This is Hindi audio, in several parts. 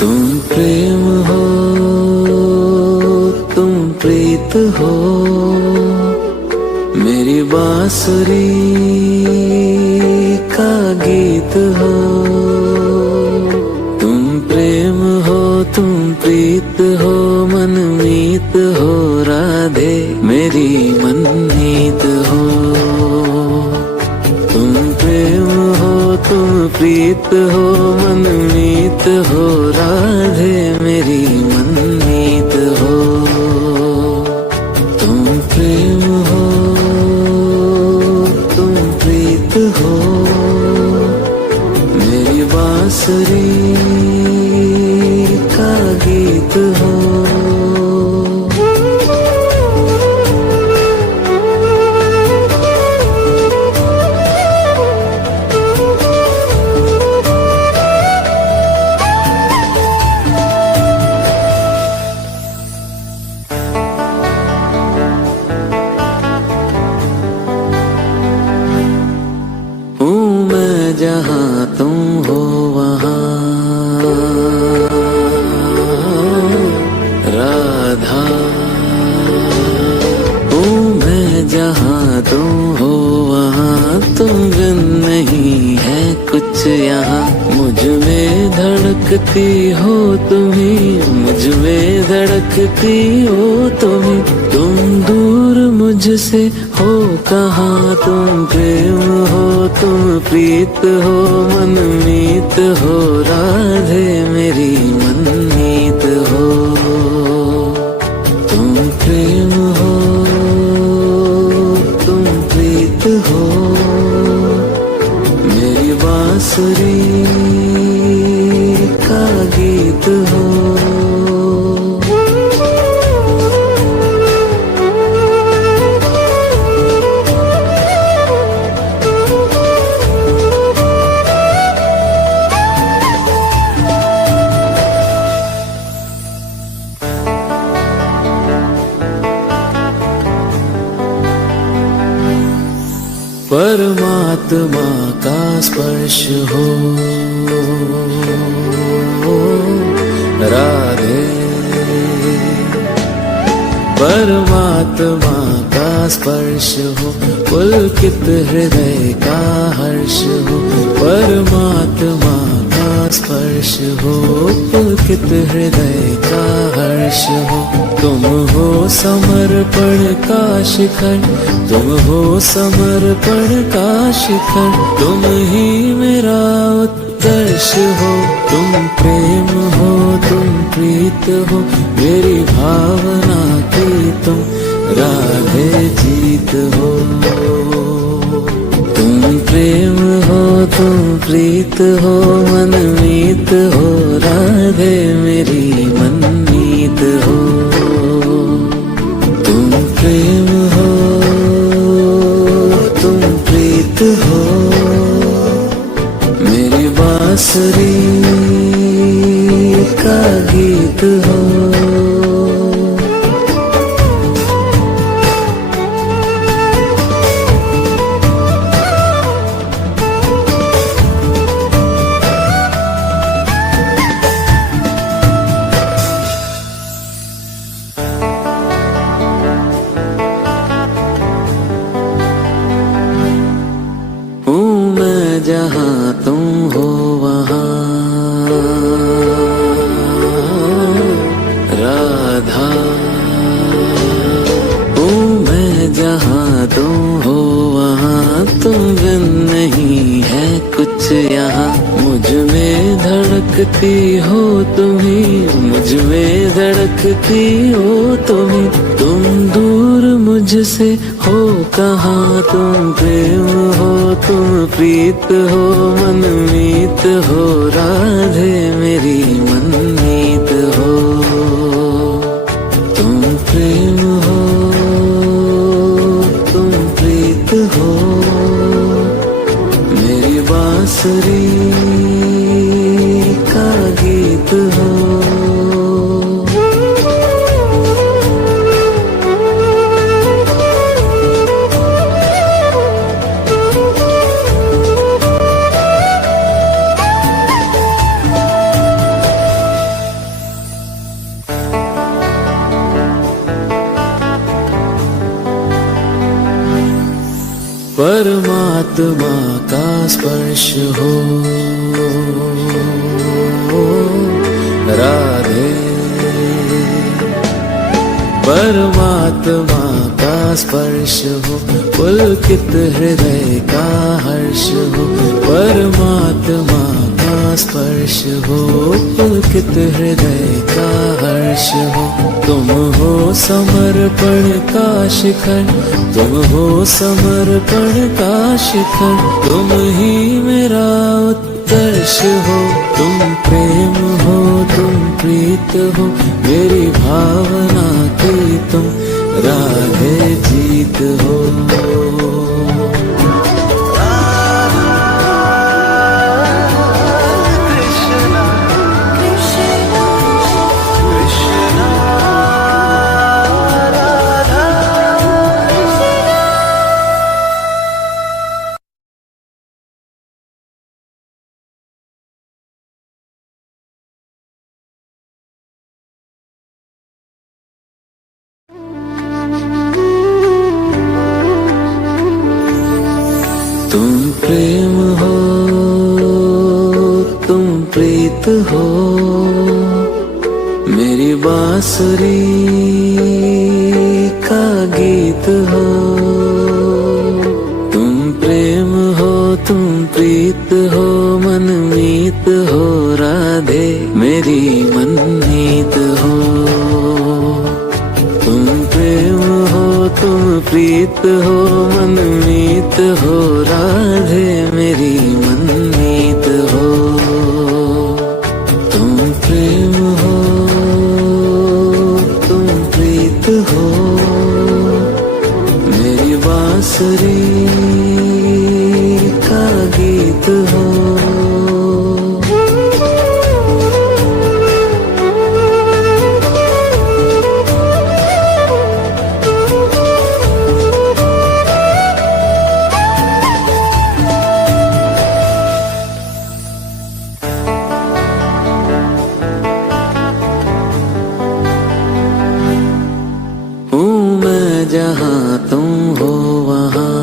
तुम प्रेम हो, तुम प्रीत हो, मेरी बांसुरी का गीत हो। तुम प्रेम हो, तुम प्रीत हो, मनमीत हो, राधे मेरी मनमीत हो। तुम प्रेम हो, तुम प्रीत हो, मनमीत हो, राधे मेरी मनमीत हो। तुम प्रेम हो, तुम प्रीत हो, मेरी बांसुरी का गीत हो। जहाँ तुम हो वहाँ राधा हूँ मैं, जहाँ तुम हो वहाँ तुम बिन नहीं है कुछ यहाँ। मुझ में धड़कती हो तुम्ही, मुझ में धड़कती हो तुम्ही, तुम दूर मुझसे हो कहाँ। तुम प्रेम हो, तुम प्रीत हो, मनमीत हो, राधे मेरी मनमीत हो। तुम प्रेम हो, तुम प्रीत हो, मेरी बांसुरी का गीत हो। परमात्मा का स्पर्श हो राधे, परमात्मा का स्पर्श हो, पुलकित हृदय का हर्ष हो। परमात्मा का स्पर्श हो, पुलकित हृदय का हर्ष हो। तुम हो समर्पण का शिखर, तुम हो समर्पण का शिखर, तुम ही मेरा उत्कर्ष हो। तुम प्रेम हो, तुम प्रीत हो, मेरी भावना की तुम राधे जीत हो। तुम प्रेम हो, तुम प्रीत हो, मनमीत हो, राधे मेरी मनमीत हो। तुम प्रेम हो, तुम प्रीत हो, मेरी बांसुरी का गीत हो। जहाँ तुम हो वहाँ राधा हूँ मैं, जहाँ तुम हो वहाँ तुम बिन नहीं है कुछ यहाँ। मुझ में धड़कती हो तुम्ही, मुझ में धड़कती हो तुम्ही, तुम दूर मुझसे हो कहाँ। तुम प्रेम हो, तुम प्रीत हो, मनमीत हो, राधे मेरी मनमीत हो। तुम प्रेम हो, तुम प्रीत हो, मेरी बांसुरी का गीत हो। परमात्मा का स्पर्श हो, राधे। परमात्मा का स्पर्श हो, पुलकित हृदय का हर्ष हो। परमात्मा का स्पर्श हो, पुलकित हृदय का हर्ष हो। तुम हो समर्पण का शिखर, तुम हो समर्पण का शिखर। तुम ही मेरा उत्कर्ष हो, तुम प्रेम हो, तुम प्रीत हो। मेरी भावना की तुम राधे जीत हो। तुम प्रेम हो, तुम प्रीत हो। मेरी बांसुरी का गीत हो। तुम प्रेम हो, तुम प्रीत हो। मनमीत हो राधे, मेरी मनमीत हो। तुम प्रेम हो, तुम प्रीत हो। मनमीत हो राधे, मेरी मनमीत हो। तुम प्रेम हो, तुम प्रीत हो। मेरी बांसुरी का गीत हो। जहाँ तुम हो वहाँ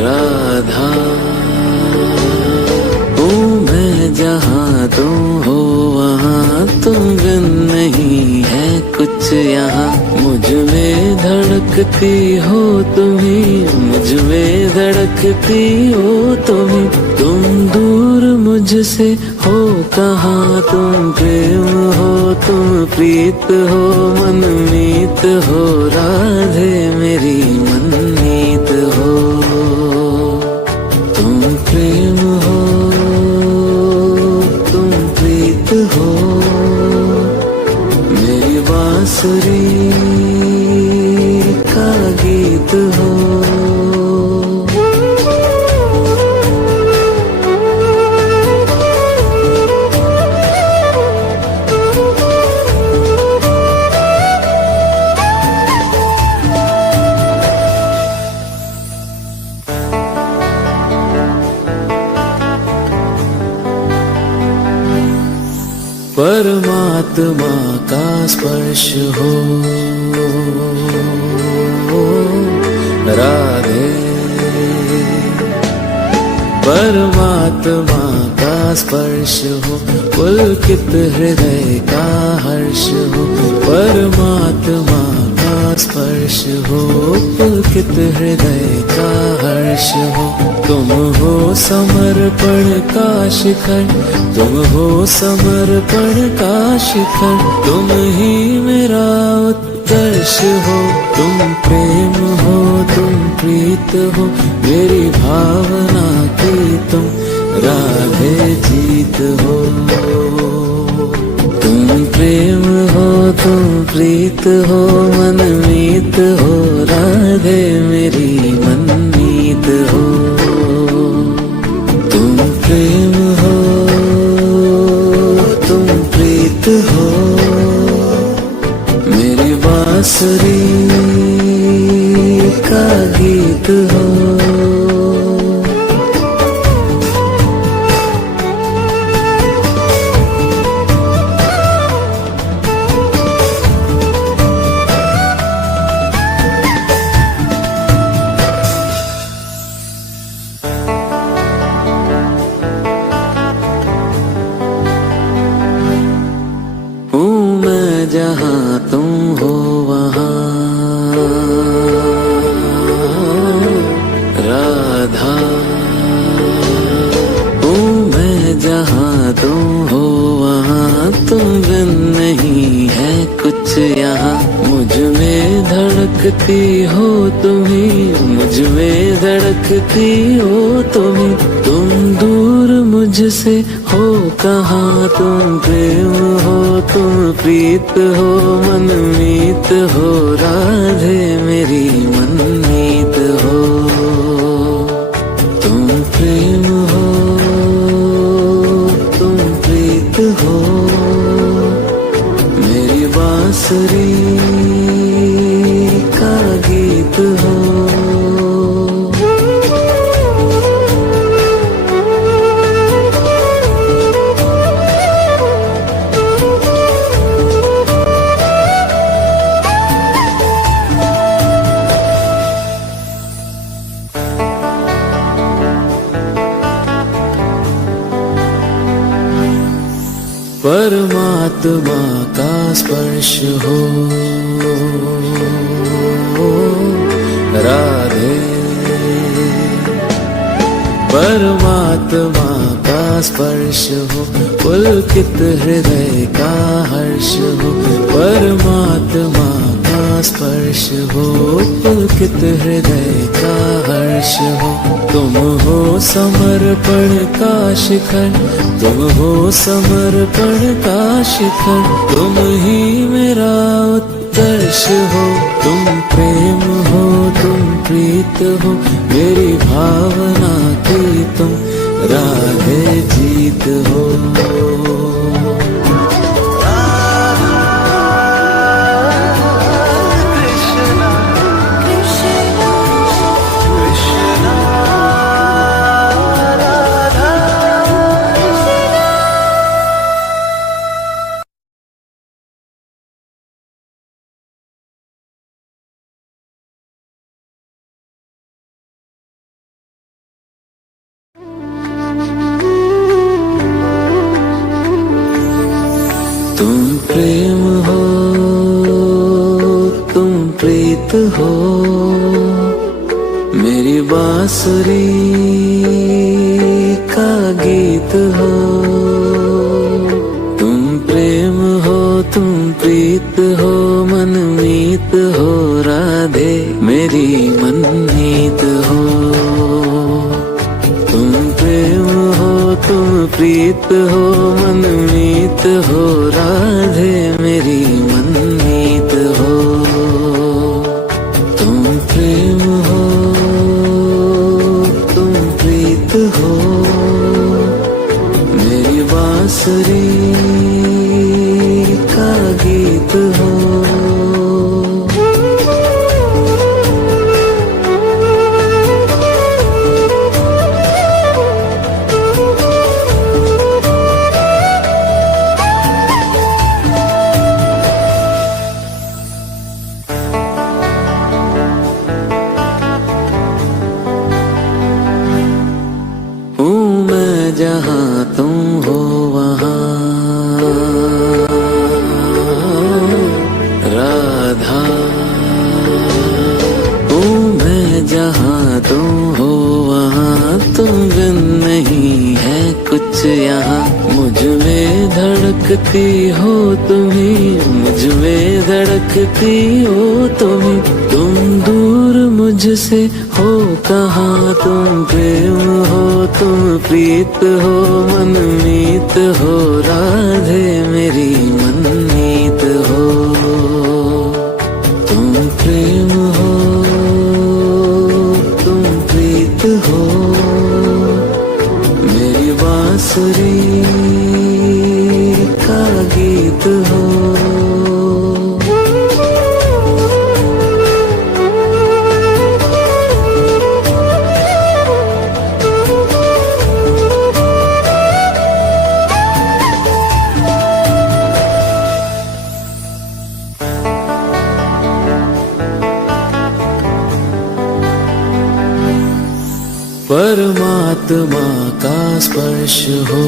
राधा हूँ मैं। जहाँ तुम हो वहाँ तुम बिन नहीं है कुछ यहाँ। मुझ में धड़कती हो तुम्हीं, मुझ में धड़कती हो तुम्हीं। तुम दूर मुझसे हो कहाँ। तुम प्रेम हो, तुम प्रीत हो। मनमीत हो राधे, मेरी मनमीत हो। तुम प्रेम हो, तुम प्रीत हो। मेरी बांसुरी का गीत हो। परमात्मा का स्पर्श हो, राधे। परमात्मा का स्पर्श हो, पुलकित हृदय का हर्ष हो। परमात्मा का स्पर्श हो, पुलकित हृदय का हर्ष हो। तुम हो समर्पण का शिखर, तुम हो समर्पण का शिखर। तुम ही मेरा उत्कर्ष हो, तुम प्रेम हो, तुम प्रीत हो। मेरी भावना की तुम राधे जीत हो। तुम प्रेम हो, तुम प्रीत हो। मनमीत हो राधे, मेरी मनमीत हो। तुम प्रेम हो, तुम प्रीत हो। मेरी बांसुरी का गीत हो। धड़कती हो तुम्हें, मुझ में धड़कती हो तुम्हें। तुम दूर मुझसे हो कहाँ, तुम प्रेम हो तुम प्रीत हो मनमीत हो, राधे मेरी मनमीत हो। तुम प्रेम हो तुम प्रीत हो, मेरी बांसुरी का गीत हो। परमात्मा का स्पर्श हो राधे, परमात्मा का स्पर्श हो, पुलकित हृदय का हर्ष हो। परमात्मा का स्पर्श हो, पुलकित हृदय का हर्ष हो। तुम हो समर्पण का शिखर, तुम हो समर्पण का शिखर, तुम ही मेरा उत्कर्ष हो। तुम प्रेम हो तुम प्रीत हो, मेरी भावना की तुम राधे जीत हो। तुम प्रेम हो तुम प्रीत हो, मेरी बांसुरी का गीत हो। तुम प्रेम हो तुम प्रीत हो मनमीत हो, राधे मेरी मनमीत हो। तुम प्रेम हो तुम प्रीत हो मनमीत हो, राधे मेरी मनमीत हो। तुम प्रेम हो तुम प्रीत हो, मेरी बांसुरी का गीत हो। जहाँ तुम हो वहाँ राधा, हूँ मैं जहाँ तुम हो वहाँ, तुम बिन नहीं है कुछ यहाँ। मुझ में धड़कती हो तुम्हें, मुझ में धड़कती हो तुम्हें। तुम दूर मुझसे हो कहाँ, तुम प्रेम हो तुम प्रीत हो मनमीत हो, राधे मेरी मनमीत हो। तुम प्रेम हो तुम प्रीत हो, मेरी बांसुरी का गीत हो। परमात्मा का स्पर्श हो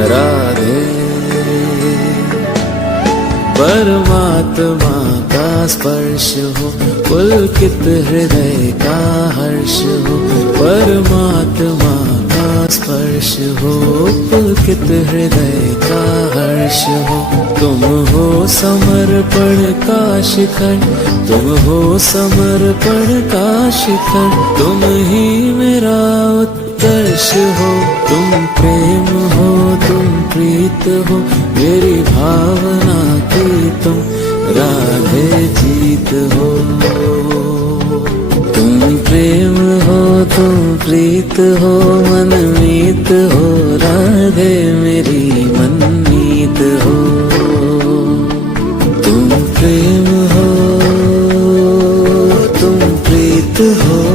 राधे, परमात्मा का स्पर्श हो, पुलकित हृदय का हर्ष हो। परमात्मा का स्पर्श हो, पुलकित हृदय का हर्ष हो। तुम हो समर्पण का शिखर, तुम हो समर्पण का शिखर। तुम ही मेरा उत्कर्ष हो, तुम प्रेम हो, तुम प्रीत हो। मेरी भावना की तुम राधे जीत हो। तुम प्रेम हो, तुम प्रीत हो, मनमीत हो। राधे मेरी मनमीत हो। तुम प्रेम हो, तुम प्रीत हो।